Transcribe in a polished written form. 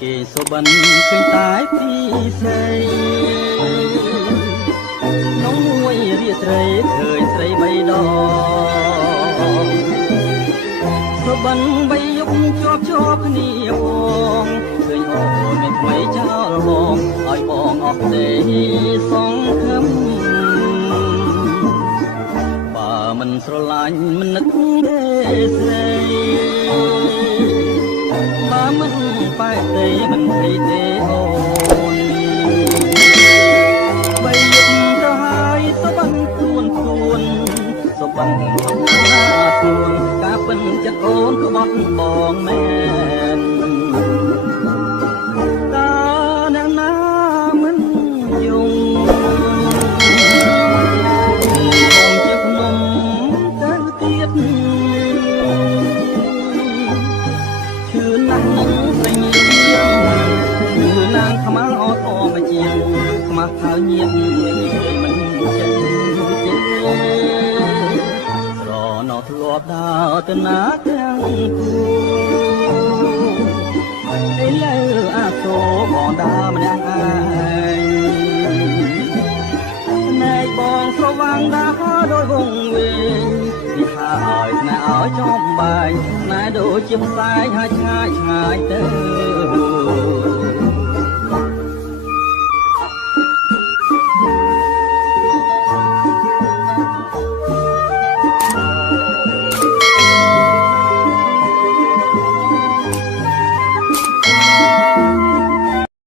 គេសុបិនឃើញតែពីស្រីនំមួយរាត្រីឃើញស្រីបីដងសុបិនបីយប់ជាប់គ្នាបងឃើញអូនមានថ្មីចោលបងឲ្យបងអស់ទេសង្ឃឹមបើមិនស្រឡាញ់មិននឹកទេស្រីបើមិនបែកទេមិនភ័យទេអូនបីយប់ទៅហើយសុបិនខ្លួនសុបិនណាខ្លួនការពិនចិត្តអូនក៏បត់បងមែនតាអ្នកណាមិនយំបងជាភ្នំទៅទៀតឈឺណាស់នឹងស្រីញៀនឈឺណាស់ខ្មៅអត់អមជាងខ្មាស់ខៅញៀនមិនចេះទេស្រណោធ្លាប់ដើរទៅណាទាំងគូឥឡូវអាសូរបងដើរម្នាក់ឯងណែបងស្រវាំងដើរដោយវងវែងនេះថាឲ្យស្នេហ៍ឲ្យចំបែងណែដូចជាផ្សែងហើយឆ្ងាយទៅ